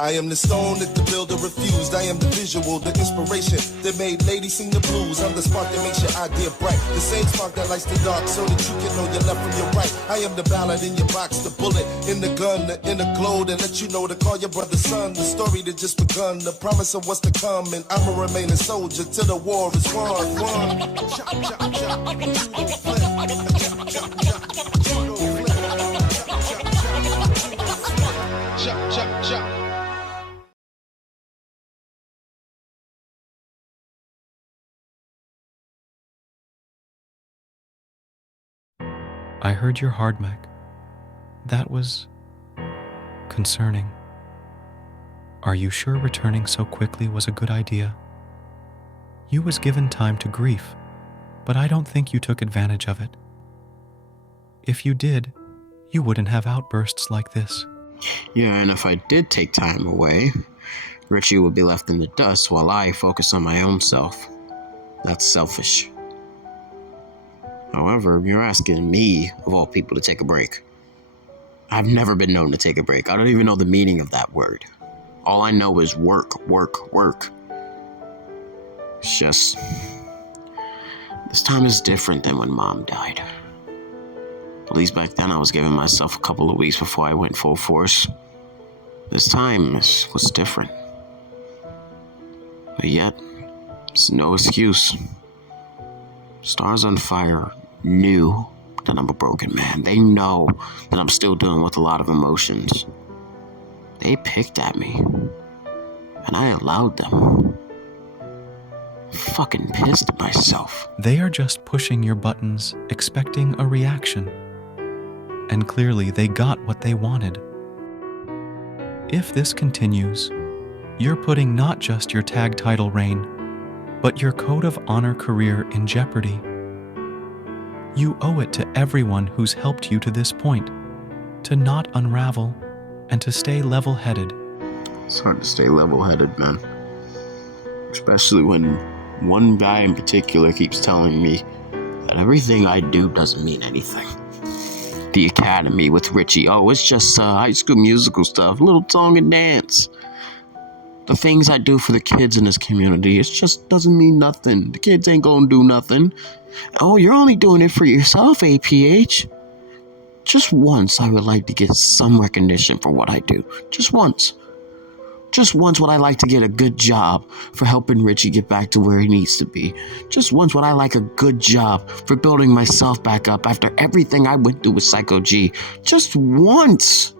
I am the stone that the builder refused. I am the visual, the inspiration that made ladies sing the blues. I'm the spark that makes your idea bright. The same spark that lights the dark so that you can know your left from your right. I am the ballad in your box, the bullet in the gun, the inner glow that let you know to call your brother son. The story that just begun, the promise of what's to come. And I'ma remain a soldier till the war is won. Chop, chop, chop, you don't flip. Chop, chop, chop, you don't flip. Chop, chop, chop. I heard your hard Mac. That was concerning. Are you sure returning so quickly was a good idea? You was given time to grief, but I don't think you took advantage of it. If you did, you wouldn't have outbursts like this. Yeah, and if I did take time away, Richie would be left in the dust while I focus on my own self. That's selfish. However, you're asking me, of all people, to take a break. I've never been known to take a break. I don't even know the meaning of that word. All I know is work, work, work. It's just, this time is different than when Mom died. At least back then I was giving myself a couple of weeks before I went full force. This time was different. But yet, it's no excuse. Stars on Fire knew that I'm a broken man. They know that I'm still dealing with a lot of emotions. They picked at me, and I allowed them. I'm fucking pissed at myself. They are just pushing your buttons, expecting a reaction. And clearly they got what they wanted. If this continues, you're putting not just your tag title reign, but your code of honor career in jeopardy. You owe it to everyone who's helped you to this point, to not unravel and to stay level-headed. It's hard to stay level-headed, man. Especially when one guy in particular keeps telling me that everything I do doesn't mean anything. The Academy with Richie, oh, it's just High School Musical stuff, little song and dance. The things I do for the kids in this community, it just doesn't mean nothing. The kids ain't gonna do nothing. Oh, you're only doing it for yourself, APH. Just once, I would like to get some recognition for what I do. Just once. Just once would I like to get a good job for helping Richie get back to where he needs to be. Just once would I like a good job for building myself back up after everything I went through with Psycho G. Just once.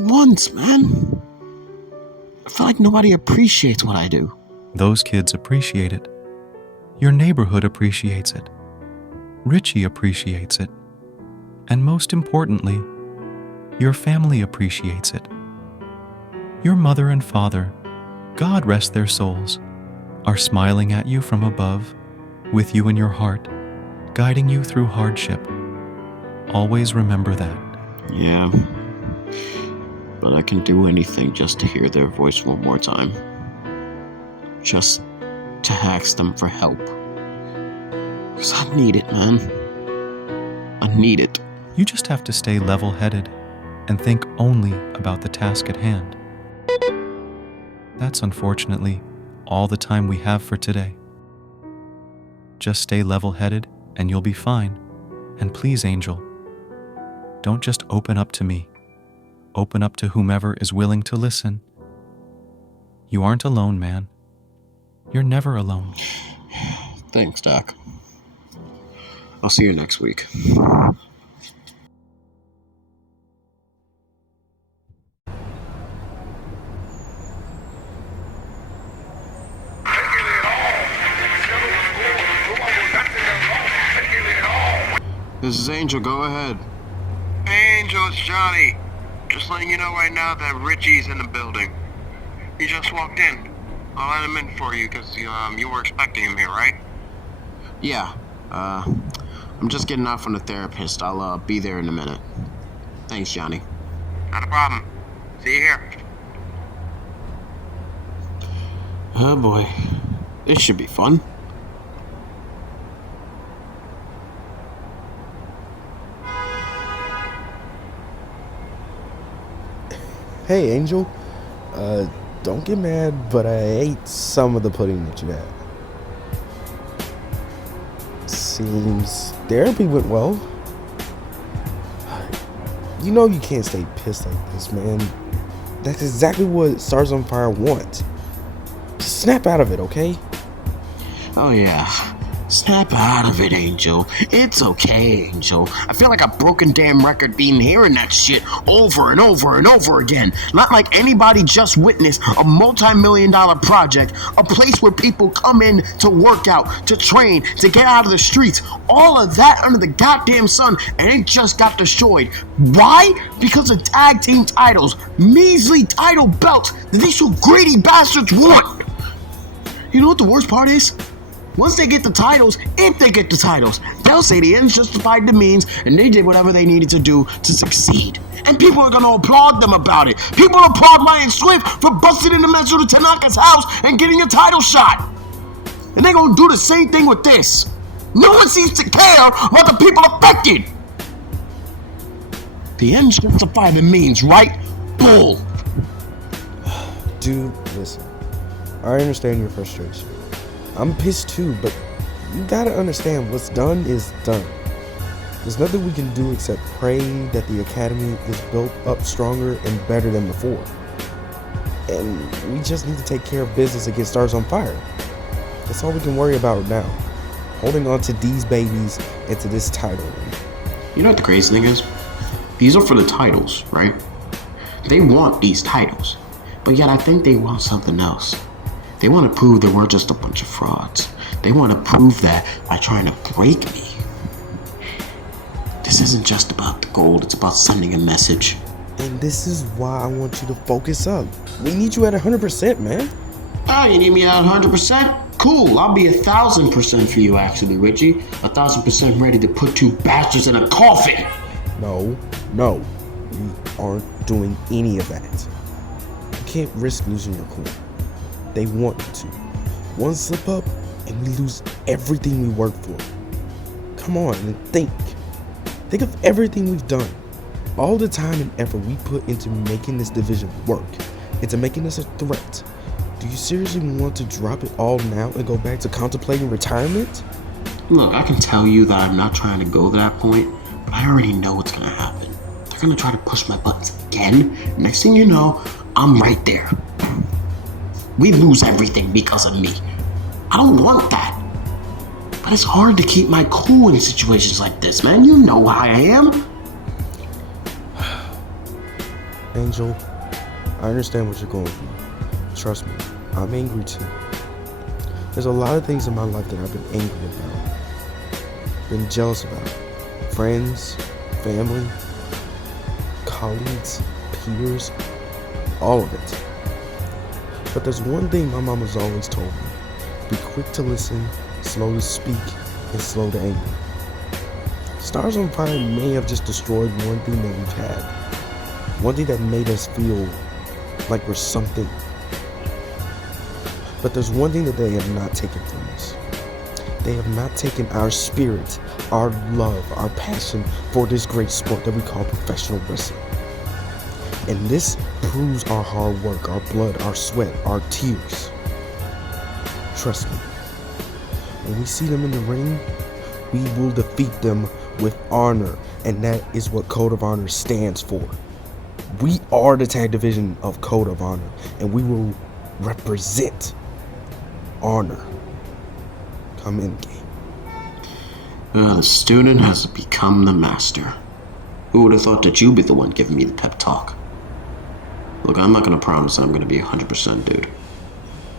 Once, man. I feel like nobody appreciates what I do. Those kids appreciate it. Your neighborhood appreciates it. Richie appreciates it. And most importantly, your family appreciates it. Your mother and father, God rest their souls, are smiling at you from above, with you in your heart, guiding you through hardship. Always remember that. Yeah, but I can do anything just to hear their voice one more time. Just to ask them for help. Because I need it, man. I need it. You just have to stay level-headed and think only about the task at hand. That's unfortunately all the time we have for today. Just stay level-headed and you'll be fine. And please, Angel, don't just open up to me. Open up to whomever is willing to listen. You aren't alone, man. You're never alone. Thanks, Doc. I'll see you next week. This is Angel, go ahead. Hey Angel, it's Johnny. Just letting you know right now that Richie's in the building. He just walked in. I'll let him in for you because you were expecting him here, right? Yeah, I'm just getting off from the therapist. I'll be there in a minute. Thanks, Johnny. Not a problem. See you here. Oh boy, this should be fun. Hey, Angel. Don't get mad, but I ate some of the pudding that you had. Seems therapy went well. You know you can't stay pissed like this, man. That's exactly what Stars on Fire wants. Just snap out of it, okay? Oh yeah. Snap out of it, Angel. It's okay, Angel. I feel like a broken damn record being hearing that shit over and over and over again. Not like anybody just witnessed a multi-million-dollar project, a place where people come in to work out, to train, to get out of the streets. All of that under the goddamn sun, and it just got destroyed. Why? Because of tag team titles, measly title belts that these two greedy bastards want. You know what the worst part is? Once they get the titles, if they get the titles, they'll say the ends justified the means and they did whatever they needed to do to succeed. And people are gonna applaud them about it. People applaud Ryan Swift for busting in the Metro Tanaka's house and getting a title shot. And they're gonna do the same thing with this. No one seems to care about the people affected. The ends justify the means, right? Bull. Dude, listen. I understand your frustration. I'm pissed too, but you gotta understand what's done is done. There's nothing we can do except pray that the Academy is built up stronger and better than before. And we just need to take care of business against Stars on Fire. That's all we can worry about now. Holding on to these babies and to this title. You know what the crazy thing is? These are for the titles, right? They want these titles, but yet I think they want something else. They want to prove that we're just a bunch of frauds. They want to prove that by trying to break me. This isn't just about the gold, it's about sending a message. And this is why I want you to focus up. We need you at 100%, man. Oh, you need me at 100%? Cool, I'll be 1,000% for you actually, Richie. 1,000% ready to put two bastards in a coffin. No. We aren't doing any of that. You can't risk losing your cool. They want you to. One slip up and we lose everything we work for. Come on and think. Think of everything we've done. All the time and effort we put into making this division work, into making us a threat. Do you seriously want to drop it all now and go back to contemplating retirement? Look, I can tell you that I'm not trying to go to that point, but I already know what's gonna happen. They're gonna try to push my buttons again. Next thing you know, I'm right there. We lose everything because of me. I don't want that. But it's hard to keep my cool in situations like this, man. You know how I am. Angel, I understand what you're going through. Trust me, I'm angry too. There's a lot of things in my life that I've been angry about. Been jealous about. Friends, family, colleagues, peers, all of it. But there's one thing my mama's always told me. Be quick to listen, slow to speak, and slow to anger. Stars on Fire may have just destroyed one thing that we've had. One thing that made us feel like we're something. But there's one thing that they have not taken from us. They have not taken our spirit, our love, our passion for this great sport that we call professional wrestling. And this proves our hard work, our blood, our sweat, our tears. Trust me, when we see them in the ring, we will defeat them with honor, and that is what Code of Honor stands for. We are the tag division of Code of Honor, and we will represent honor. Come in, game. The student has become the master. Who would have thought that you'd be the one giving me the pep talk? Look, I'm not going to promise I'm going to be 100%, dude.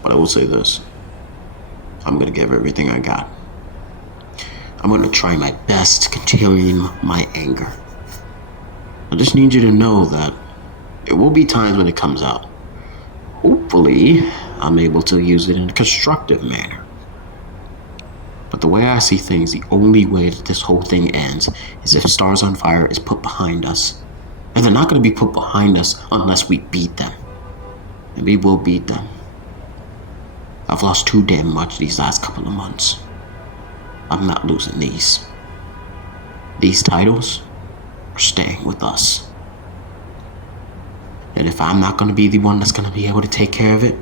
But I will say this. I'm going to give everything I got. I'm going to try my best to contain my anger. I just need you to know that there will be times when it comes out. Hopefully, I'm able to use it in a constructive manner. But the way I see things, the only way that this whole thing ends is if Stars on Fire is put behind us. And they're not going to be put behind us unless we beat them. And we will beat them. I've lost too damn much these last couple of months. I'm not losing these. These titles are staying with us. And if I'm not gonna be the one that's gonna be able to take care of it,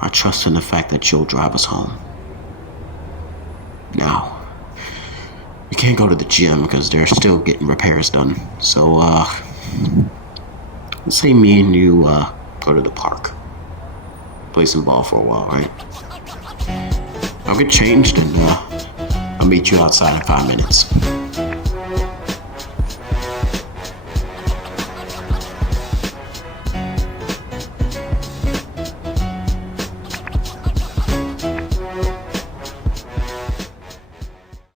I trust in the fact that you'll drive us home. Now, we can't go to the gym because they're still getting repairs done. So, let's say me and you, go to the park. Play some ball for a while, right? I'll get changed and, I'll meet you outside in 5 minutes.